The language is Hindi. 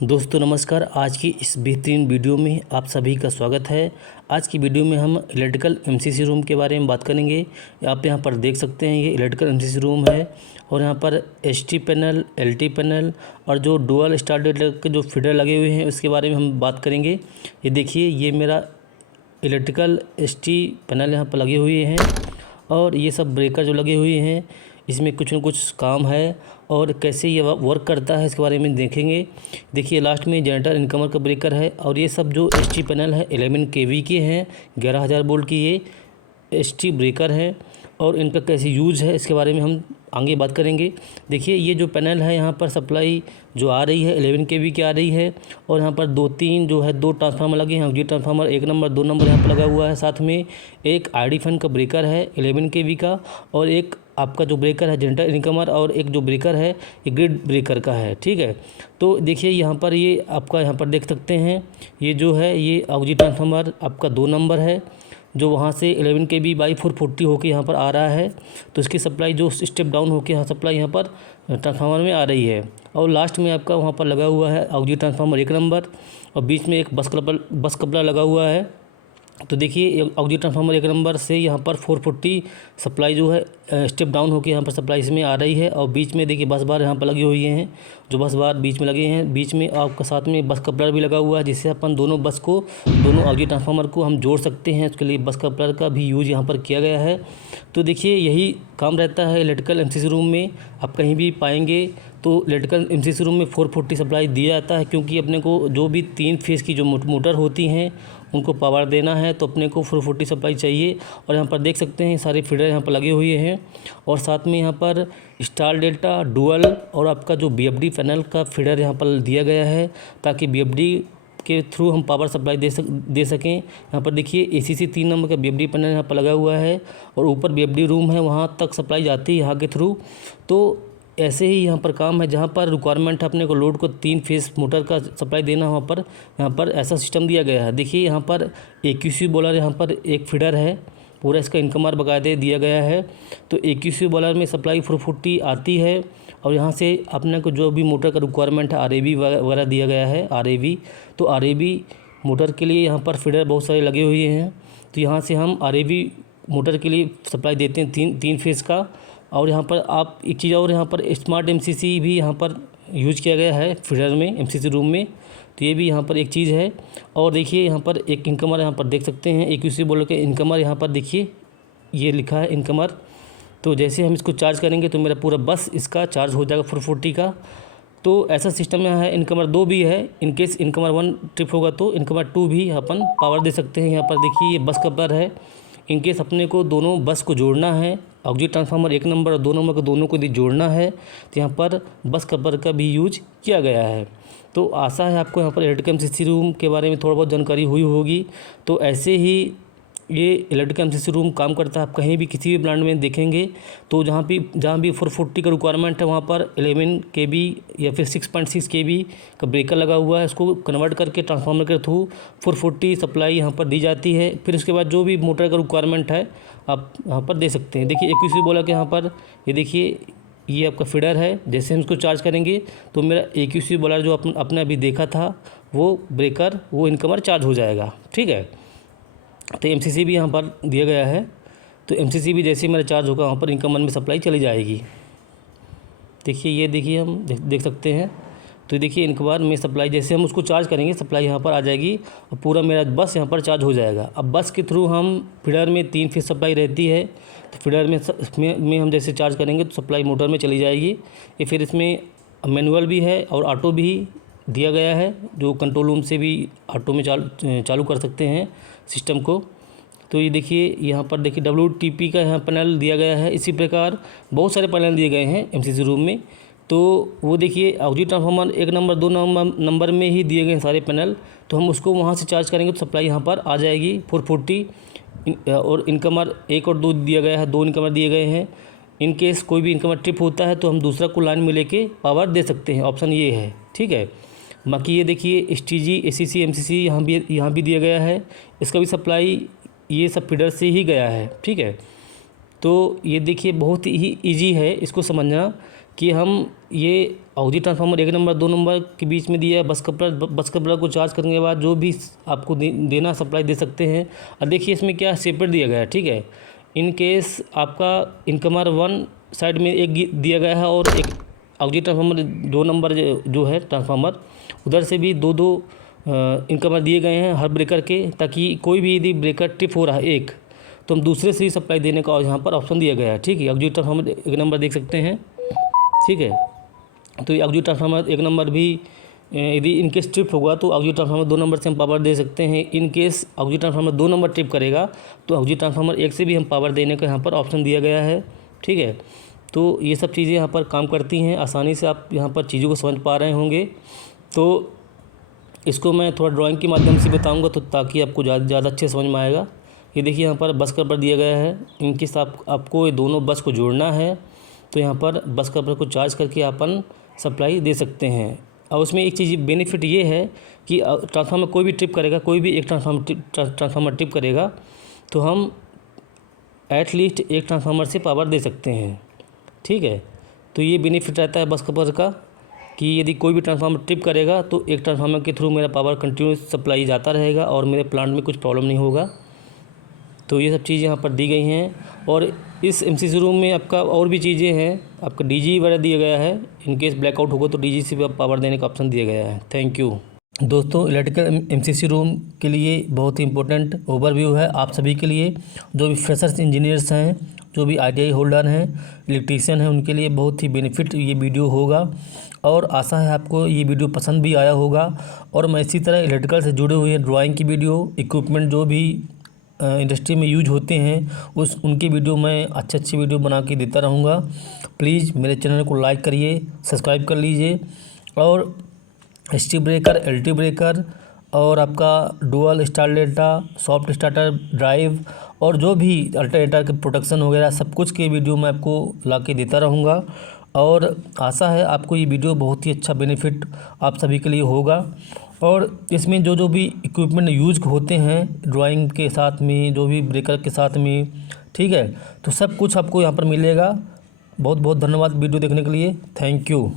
दोस्तों नमस्कार। आज की इस बेहतरीन वीडियो में आप सभी का स्वागत है। आज की वीडियो में हम इलेक्ट्रिकल एमसीसी रूम के बारे में बात करेंगे। आप यहाँ पर देख सकते हैं ये इलेक्ट्रिकल एमसीसी रूम है और यहाँ पर एसटी पैनल, एलटी पैनल और जो डुअल स्टार्टर के जो फीडर लगे हुए हैं उसके बारे में हम बात करेंगे। ये देखिए, ये मेरा इलेक्ट्रिकल एसटी पैनल यहाँ पर लगे हुए हैं और ये सब ब्रेकर जो लगे हुए हैं इसमें कुछ न कुछ काम है और कैसे ये वर्क करता है इसके बारे में देखेंगे। देखिए लास्ट में जनरेटर इनकमर का ब्रेकर है और ये सब जो एसटी पैनल है 11 केवी के हैं, 11,000 वोल्ट की ये एसटी ब्रेकर है और इनका कैसे यूज़ है इसके बारे में हम आगे बात करेंगे। देखिए ये जो पैनल है यहाँ पर सप्लाई जो आ रही है 11 केवी की आ रही है और यहाँ पर दो ट्रांसफार्मर लगे हैं। जी ट्रांसफार्मर 1 नंबर 2 नंबर यहाँ पर लगा हुआ है। साथ में एक आईडी फैन का ब्रेकर है 11 केवी का और एक आपका जो ब्रेकर है जनरेटर इनकमर और एक जो ब्रेकर है ये ग्रिड ब्रेकर का है। ठीक है, तो देखिए यहाँ पर ये आपका यहाँ पर देख सकते हैं ये जो है ये ऑक्सी ट्रांसफार्मर आपका 2 नंबर है जो वहाँ से 11 केवी बाई 440 होकर यहाँ पर आ रहा है। तो इसकी सप्लाई जो स्टेप डाउन होकर यहाँ सप्लाई यहाँ पर ट्रांसफार्मर में आ रही है और लास्ट में आपका वहाँ पर लगा हुआ है ऑक्सी ट्रांसफार्मर 1 नंबर और बीच में एक बस कपड़ा लगा हुआ है। तो देखिए ऑक्सी ट्रांसफार्मर 1 नंबर से यहाँ पर 440 सप्लाई जो है स्टेप डाउन होकर यहाँ पर सप्लाई इसमें आ रही है और बीच में देखिए बस बार यहाँ पर लगे हुए हैं, जो बस बार बीच में लगे हैं। बीच में आपका साथ में बस कपलर भी लगा हुआ है जिससे अपन दोनों ऑक्सी ट्रांसफार्मर को हम जोड़ सकते हैं। उसके लिए बस कपलर का भी यूज यहाँ पर किया गया है। तो देखिए यही काम रहता है इलेक्ट्रिकल एमसीसी रूम में। आप कहीं भी पाएंगे तो इलेक्ट्रिकल एमसीसी रूम में 440 सप्लाई दिया जाता है क्योंकि अपने को जो भी 3 फेज़ की जो मोटर होती हैं उनको पावर देना है तो अपने को 440 सप्लाई चाहिए। और यहाँ पर देख सकते हैं सारे फीडर यहाँ पर लगे हुए हैं और साथ में यहाँ पर स्टार डेल्टा डुअल और आपका जो बीएफडी पैनल का फीडर यहाँ पर दिया गया है ताकि बीएफडी के थ्रू हम पावर सप्लाई दे सकें। यहाँ पर देखिए एसीसी 3 नंबर का बीएफडी पैनल यहाँ पर लगा हुआ है और ऊपर बीएफडी रूम है, वहाँ तक सप्लाई जाती है यहाँ के थ्रू। तो ऐसे ही यहाँ पर काम है जहाँ पर रिक्वायरमेंट है अपने को लोड को 3 फेस मोटर का सप्लाई देना, यहाँ पर ऐसा सिस्टम दिया गया है। देखिए यहाँ पर AQC बॉलर यहाँ पर एक फीडर है, पूरा इसका इनकमर बकायदे दिया गया है। तो AQC बॉलर में सप्लाई 440 आती है और यहाँ से अपने को जो भी मोटर का रिक्वायरमेंट है RAV वगैरह दिया गया है RAV। तो RAV मोटर के लिए यहाँ पर फीडर बहुत सारे लगे हुए हैं। तो यहाँ से हम RAV मोटर के लिए सप्लाई देते हैं तीन फेज़ का। और यहाँ पर आप एक चीज़ और यहाँ पर स्मार्ट एमसीसी भी यहाँ पर यूज किया गया है फीडर में एमसीसी रूम में। तो ये भी यहाँ पर एक चीज़ है। और देखिए यहाँ पर एक इनकमर यहाँ पर देख सकते हैं AQC बोल के इनकमर यहाँ पर देखिए ये लिखा है इनकमर। तो जैसे हम इसको चार्ज करेंगे तो मेरा पूरा बस इसका चार्ज हो जाएगा 440 का। तो ऐसा सिस्टम यहाँ है। इनकमर 2 भी है, इनकेस इनकमर 1 ट्रिप होगा तो इनकमर 2 भी अपन पावर दे सकते हैं। यहाँ पर देखिए ये बस कपलर है, इनकेस अपने को दोनों बस को जोड़ना है, ऑक्सी ट्रांसफार्मर 1 नंबर और 2 नंबर को दोनों को जोड़ना है तो यहाँ पर बस कपलर का भी यूज किया गया है। तो आशा है आपको यहाँ पर इलेक्ट्रिकल एमसीसी रूम के बारे में थोड़ा बहुत जानकारी हुई होगी। तो ऐसे ही ये इलेक्ट्रिकल एमसीसी रूम काम करता है। आप कहीं भी किसी भी ब्रांड में देखेंगे तो जहाँ भी 440 का रिक्वायरमेंट है वहाँ पर 11 केवी या फिर 6.6 केवी का ब्रेकर लगा हुआ है, उसको कन्वर्ट करके ट्रांसफार्मर के थ्रू 440 सप्लाई यहाँ पर दी जाती है। फिर उसके बाद जो भी मोटर का रिक्वायरमेंट है आप यहाँ पर दे सकते हैं। देखिए AQC बोला कि यहाँ पर ये देखिए ये आपका फीडर है, जैसे हम इसको चार्ज करेंगे तो मेरा AQC बोला जो अपने अभी देखा था वो ब्रेकर वो इनकमर चार्ज हो जाएगा। ठीक है, तो एमसीसी भी यहाँ पर दिया गया है। तो एमसीसी भी जैसे मेरा चार्ज होगा वहाँ पर इनकमर में सप्लाई चली जाएगी। देखिए ये देखिए हम देख सकते हैं। तो देखिए इनकमर में सप्लाई जैसे हम उसको चार्ज करेंगे सप्लाई यहाँ पर आ जाएगी और पूरा मेरा बस यहाँ पर चार्ज हो जाएगा। अब बस के थ्रू हम फीडर में 3 फेज सप्लाई रहती है तो फीडर में हम जैसे चार्ज करेंगे तो सप्लाई मोटर में चली जाएगी। ये फिर इसमें मैनुअल भी है और ऑटो भी दिया गया है, जो कंट्रोल रूम से भी ऑटो में चालू कर सकते हैं सिस्टम को। तो ये देखिए यहाँ पर देखिए WTP का यहाँ पैनल दिया गया है। इसी प्रकार बहुत सारे पैनल दिए गए हैं एमसीसी रूम में। तो वो देखिए ऑक्सी ट्रांसफार्मर 1 नंबर 2 नंबर में ही दिए गए हैं सारे पैनल। तो हम उसको वहाँ से चार्ज करेंगे तो सप्लाई यहाँ पर आ जाएगी 440 और इनकमर 1 और 2 दिया गया है, 2 इनकमर दिए गए हैं। इन केस कोई भी इनकमर ट्रिप होता है तो हम दूसरा को लाइन में लेके पावर दे सकते हैं, ऑप्शन ये है। ठीक है, बाकी ये देखिए STG ACC MCC यहाँ भी दिया गया है, इसका भी सप्लाई ये सब फीडर से ही गया है। ठीक है, तो ये देखिए बहुत ही इजी है इसको समझना कि हम ये अवधि ट्रांसफार्मर 1 नंबर 2 नंबर के बीच में दिया है। बस कपलर को चार्ज करने के बाद जो भी आपको देना सप्लाई दे सकते हैं। और देखिए इसमें क्या सेपरेट दिया गया है, ठीक है। इन केस आपका इनकमर 1 साइड में एक दिया गया है और एक अवधि ट्रांसफार्मर 2 नंबर जो है ट्रांसफार्मर, उधर से भी 2 इनकमर दिए गए हैं हर ब्रेकर के, ताकि कोई भी यदि ब्रेकर ट्रिप हो रहा है एक, तो हम दूसरे से ही सप्लाई देने का यहाँ पर ऑप्शन दिया गया है, ठीक है। अवधि ट्रांसफार्मर 1 नंबर देख सकते हैं, ठीक है। तो ये अवधि ट्रांसफार्मर 1 नंबर भी यदि इनकेस ट्रिप होगा तो अवधि ट्रांसफार्मर 2 नंबर से हम पावर दे सकते हैं। इन केस अवधि ट्रांसफार्मर 2 नंबर ट्रिप करेगा तो अवधि ट्रांसफार्मर 1 से भी हम पावर देने का यहाँ पर ऑप्शन दिया गया है, ठीक है। तो ये सब चीज़ें यहाँ पर काम करती हैं। आसानी से आप यहाँ पर चीज़ों को समझ पा रहे होंगे। तो इसको मैं थोड़ा ड्राइंग के माध्यम से बताऊँगा तो ताकि आपको ज़्यादा अच्छे समझ में आएगा। ये देखिए यहाँ पर बस कवर दिया गया है। इनकेस आपको ये दोनों बस को जोड़ना है तो यहाँ पर बस कवर को चार्ज करके अपन सप्लाई दे सकते हैं। और उसमें एक चीज़ बेनिफिट ये है कि ट्रांसफार्मर कोई भी ट्रिप करेगा, कोई भी एक ट्रांसफार्मर ट्रिप करेगा तो हम एटलीस्ट एक ट्रांसफार्मर से पावर दे सकते हैं, ठीक है। तो ये बेनिफिट रहता है बस कवर का कि यदि कोई भी ट्रांसफार्मर ट्रिप करेगा तो एक ट्रांसफार्मर के थ्रू मेरा पावर कंटिन्यूस सप्लाई जाता रहेगा और मेरे प्लांट में कुछ प्रॉब्लम नहीं होगा। तो ये सब चीज़ें यहाँ पर दी गई हैं। और इस एमसीसी रूम में आपका और भी चीज़ें हैं, आपका डीजी वगैरह दिया गया है। इनकेस ब्लैकआउट होगा तो डीजी से भी आप पावर देने का ऑप्शन दिया गया है। थैंक यू दोस्तों। इलेक्ट्रिकल एमसीसी रूम के लिए बहुत ही इंपॉर्टेंट ओवरव्यू है आप सभी के लिए, जो भी फ्रेशर्स इंजीनियर्स हैं, जो भी ITI होल्डर हैं, इलेक्ट्रीशियन हैं, उनके लिए बहुत ही बेनिफिट ये वीडियो होगा। और आशा है आपको ये वीडियो पसंद भी आया होगा। और मैं इसी तरह इलेक्ट्रिकल से जुड़े हुए ड्राइंग की वीडियो, इक्विपमेंट जो भी इंडस्ट्री में यूज होते हैं उनकी वीडियो मैं अच्छी वीडियो बना के देता रहूँगा। प्लीज़ मेरे चैनल को लाइक करिए, सब्सक्राइब कर लीजिए। और ST ब्रेकर, LT ब्रेकर और आपका dual star delta, soft starter drive और जो भी अल्टरनेटर के प्रोटेक्शन वगैरह सब कुछ के वीडियो मैं आपको ला के देता रहूँगा। और आशा है आपको ये वीडियो बहुत ही अच्छा बेनिफिट आप सभी के लिए होगा। और इसमें जो भी इक्विपमेंट यूज होते हैं ड्राइंग के साथ में, जो भी ब्रेकर के साथ में, ठीक है, तो सब कुछ आपको यहाँ पर मिलेगा। बहुत बहुत धन्यवाद वीडियो देखने के लिए। Thank you.